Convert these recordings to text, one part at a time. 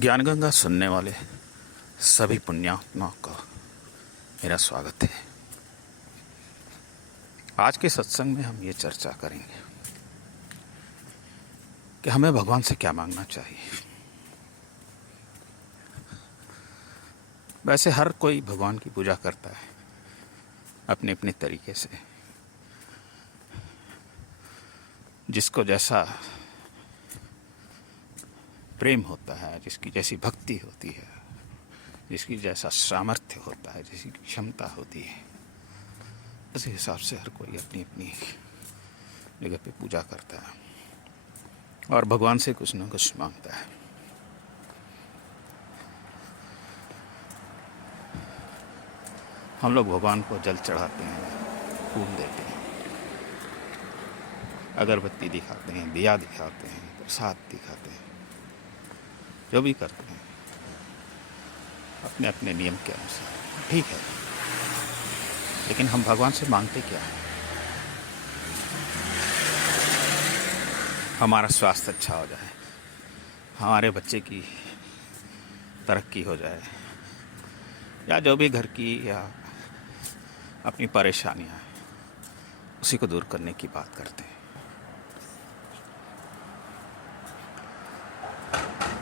ज्ञान गंगा सुनने वाले सभी पुण्यात्माओं का मेरा स्वागत है। आज के सत्संग में हम ये चर्चा करेंगे कि हमें भगवान से क्या मांगना चाहिए। वैसे हर कोई भगवान की पूजा करता है अपने अपने तरीके से, जिसको जैसा प्रेम होता है, जिसकी जैसी भक्ति होती है, जिसकी जैसा सामर्थ्य होता है, जिसकी क्षमता होती है, उसी हिसाब से हर कोई अपनी अपनी जगह पे पूजा करता है और भगवान से कुछ न कुछ मांगता है। हम लोग भगवान को जल चढ़ाते हैं, फूल देते हैं, अगरबत्ती दिखाते हैं, दिया दिखाते हैं, प्रसाद दिखाते हैं, जो भी करते हैं अपने अपने नियम के अनुसार, ठीक है। लेकिन हम भगवान से मांगते क्या है? हमारा स्वास्थ्य अच्छा हो जाए, हमारे बच्चे की तरक्की हो जाए, या जो भी घर की या अपनी परेशानियां उसी को दूर करने की बात करते हैं।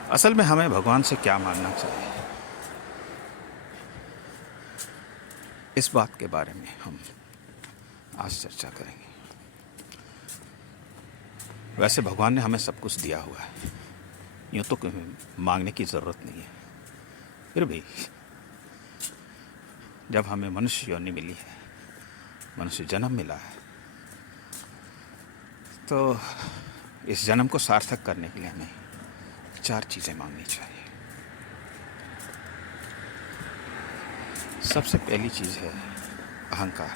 असल में हमें भगवान से क्या मांगना चाहिए, इस बात के बारे में हम आज चर्चा करेंगे। वैसे भगवान ने हमें सब कुछ दिया हुआ है, यूँ तो मांगने की ज़रूरत नहीं है। फिर भी जब हमें मनुष्य योनि मिली है, मनुष्य जन्म मिला है, तो इस जन्म को सार्थक करने के लिए हमें 4 चीज़ें मांगनी चाहिए। सबसे पहली चीज़ है अहंकार।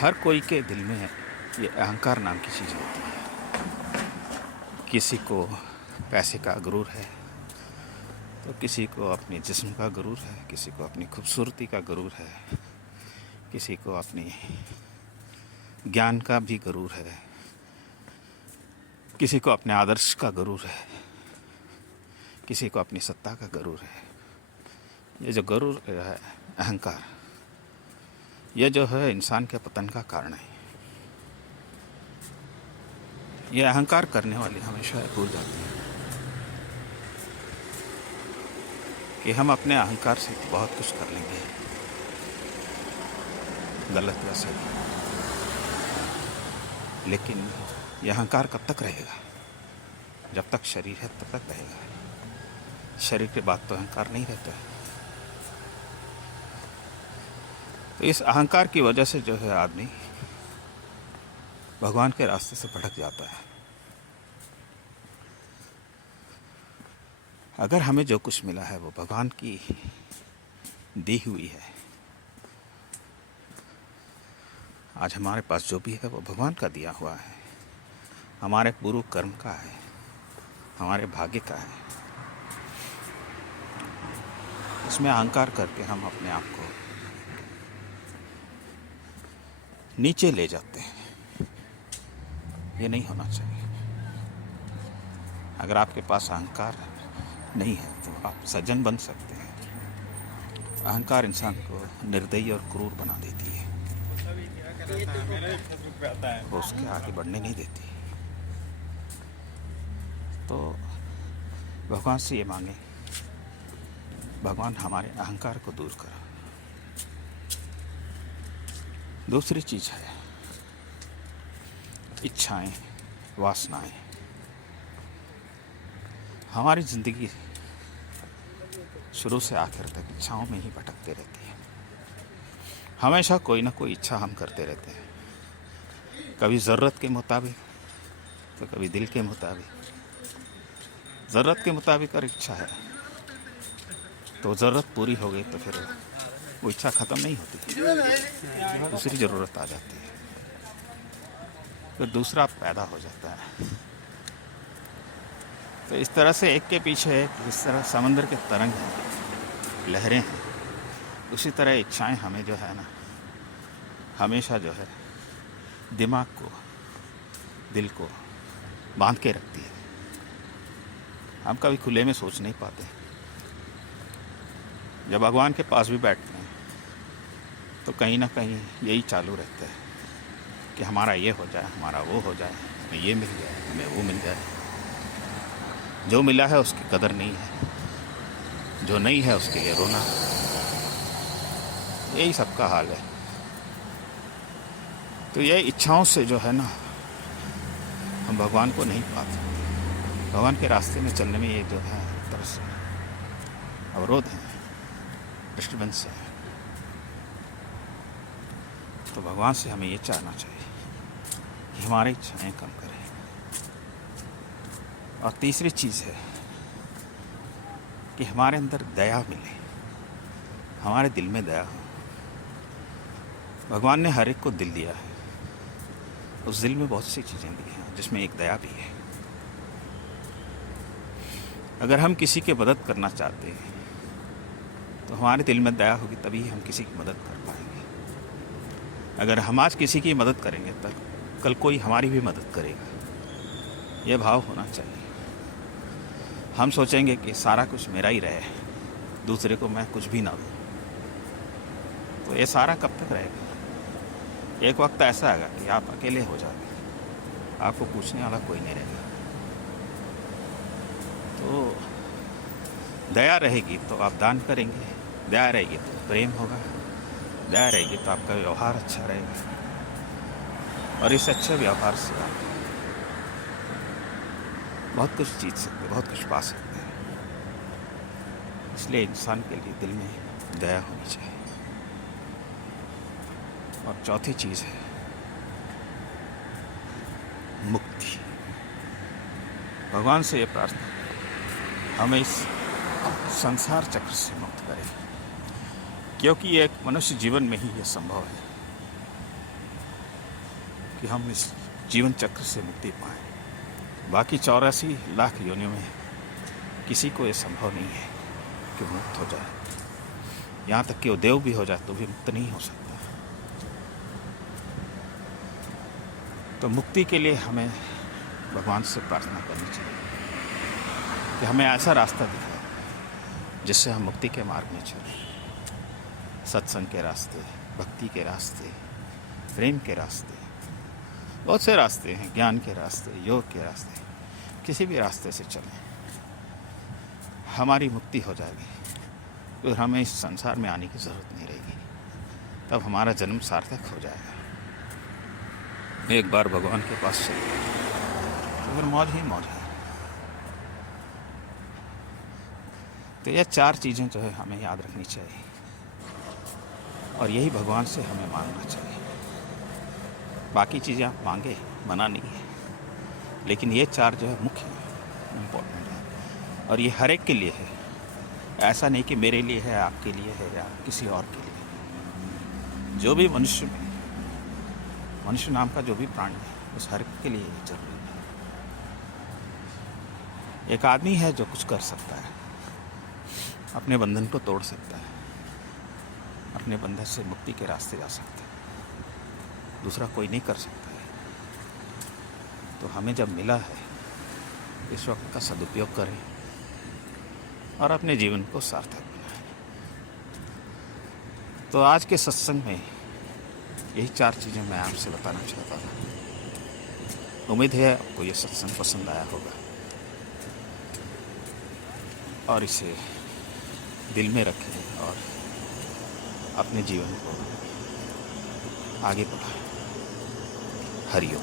हर कोई के दिल में ये अहंकार नाम की चीज़ होती है। किसी को पैसे का गुरूर है, तो किसी को अपने जिस्म का गुरूर है, किसी को अपनी खूबसूरती का गुरूर है, किसी को अपनी ज्ञान का भी गुरूर है, किसी को अपने आदर्श का गुरूर है, किसी को अपनी सत्ता का गुरूर है। ये जो गुरूर है, अहंकार, यह जो है इंसान के पतन का कारण है। यह अहंकार करने वाले हमेशा भूल जाते हैं कि हम अपने अहंकार से बहुत कुछ कर लेंगे, गलत या सही। लेकिन यह अहंकार कब तक रहेगा? जब तक शरीर है तब तक रहेगा। शरीर के बाद तो अहंकार नहीं रहता है। तो इस अहंकार की वजह से जो है आदमी भगवान के रास्ते से भटक जाता है। अगर हमें जो कुछ मिला है वो भगवान की दी हुई है, आज हमारे पास जो भी है वो भगवान का दिया हुआ है, हमारे पूर्व कर्म का है, हमारे भाग्य का है। इसमें अहंकार करके हम अपने आप को नीचे ले जाते हैं। ये नहीं होना चाहिए। अगर आपके पास अहंकार नहीं है तो आप सज्जन बन सकते हैं। अहंकार इंसान को निर्दयी और क्रूर बना देती है, वो उसके आगे बढ़ने नहीं देती। तो भगवान से ये मांगे, भगवान हमारे अहंकार को दूर करो। दूसरी चीज़ है इच्छाएं, वासनाएं। हमारी ज़िंदगी शुरू से आखिर तक इच्छाओं में ही भटकते रहती है। हमेशा कोई ना कोई इच्छा हम करते रहते हैं, कभी ज़रूरत के मुताबिक तो कभी दिल के मुताबिक। ज़रूरत के मुताबिक अगर इच्छा है तो ज़रूरत पूरी हो गई तो फिर वो इच्छा ख़त्म नहीं होती, दूसरी ज़रूरत आ जाती है, फिर दूसरा पैदा हो जाता है। तो इस तरह से एक के पीछे एक, जिस तरह समंदर के तरंग हैं, लहरें हैं, उसी तरह इच्छाएं हमें जो है ना हमेशा जो है दिमाग को, दिल को बांध के रखती है। हम कभी खुले में सोच नहीं पाते। जब भगवान के पास भी बैठते हैं तो कहीं ना कहीं यही चालू रहता है कि हमारा ये हो जाए, हमारा वो हो जाए, हमें ये मिल जाए, हमें वो मिल जाए। जो मिला है उसकी कदर नहीं है, जो नहीं है उसके लिए रोना। यही सबका हाल है। तो ये इच्छाओं से जो है ना, हम भगवान को नहीं पाते। भगवान के रास्ते में चलने में ये जो है तरह से अवरोध है, डिस्टर्बेंस है। तो भगवान से हमें ये चाहना चाहिए कि हमारी इच्छाएं कम करें। और तीसरी चीज़ है कि हमारे अंदर दया मिले, हमारे दिल में दया हो। भगवान ने हर एक को दिल दिया है, उस दिल में बहुत सी चीज़ें दी हैं जिसमें एक दया भी है। अगर हम किसी की मदद करना चाहते हैं तो हमारे दिल में दया होगी, तभी हम किसी की मदद कर पाएंगे। अगर हम आज किसी की मदद करेंगे तो कल कोई हमारी भी मदद करेगा, ये भाव होना चाहिए। हम सोचेंगे कि सारा कुछ मेरा ही रहे, दूसरे को मैं कुछ भी ना दूँ, तो ये सारा कब तक रहेगा? एक वक्त ऐसा आएगा कि आप अकेले हो जाओगे, आपको पूछने वाला कोई नहीं रहेगा। तो दया रहेगी तो आप दान करेंगे, दया रहेगी तो प्रेम होगा, दया रहेगी तो आपका व्यवहार अच्छा रहेगा। और इस अच्छे व्यवहार से आप बहुत कुछ जीत सकते, बहुत कुछ पा सकते हैं। इसलिए इंसान के लिए दिल में दया होनी चाहिए। और चौथी चीज़ है मुक्ति। भगवान से ये प्रार्थना हमें इस संसार चक्र से मुक्त करे, क्योंकि एक मनुष्य जीवन में ही यह संभव है कि हम इस जीवन चक्र से मुक्ति पाएं। बाकी 84 लाख योनियों में किसी को ये संभव नहीं है कि मुक्त हो जाए। यहाँ तक कि वो देव भी हो जाए तो भी मुक्त नहीं हो सकता। तो मुक्ति के लिए हमें भगवान से प्रार्थना करनी चाहिए कि हमें ऐसा रास्ता दिखाए जिससे हम मुक्ति के मार्ग में चलें। सत्संग के रास्ते, भक्ति के रास्ते, प्रेम के रास्ते, बहुत से रास्ते हैं, ज्ञान के रास्ते, योग के रास्ते। किसी भी रास्ते से चलें, हमारी मुक्ति हो जाएगी। फिर हमें इस संसार में आने की ज़रूरत नहीं रहेगी। तब हमारा जन्म सार्थक हो जाएगा। एक बार भगवान के पास चले तो फिर मौज ही मौज है। तो ये 4 चीज़ें जो है हमें याद रखनी चाहिए, और यही भगवान से हमें मांगना चाहिए। बाकी चीज़ें आप मांगे, मना नहीं है, लेकिन ये 4 जो है मुख्य है, इम्पोर्टेंट है। और ये हर एक के लिए है, ऐसा नहीं कि मेरे लिए है, आपके लिए है या किसी और के लिए। जो भी मनुष्य नाम का जो भी प्राणी है, उस हर एक के लिए ये जरूरी है। एक आदमी है जो कुछ कर सकता है, अपने बंधन को तोड़ सकता है, अपने बंधन से मुक्ति के रास्ते जा सकता है। दूसरा कोई नहीं कर सकता है। तो हमें जब मिला है, इस वक्त का सदुपयोग करें और अपने जीवन को सार्थक बनाएं। तो आज के सत्संग में यही 4 चीज़ें मैं आपसे बताना चाहता था। उम्मीद है आपको ये सत्संग पसंद आया होगा और इसे दिल में रखें और अपने जीवन को आगे बढ़ाएं। हरिओम।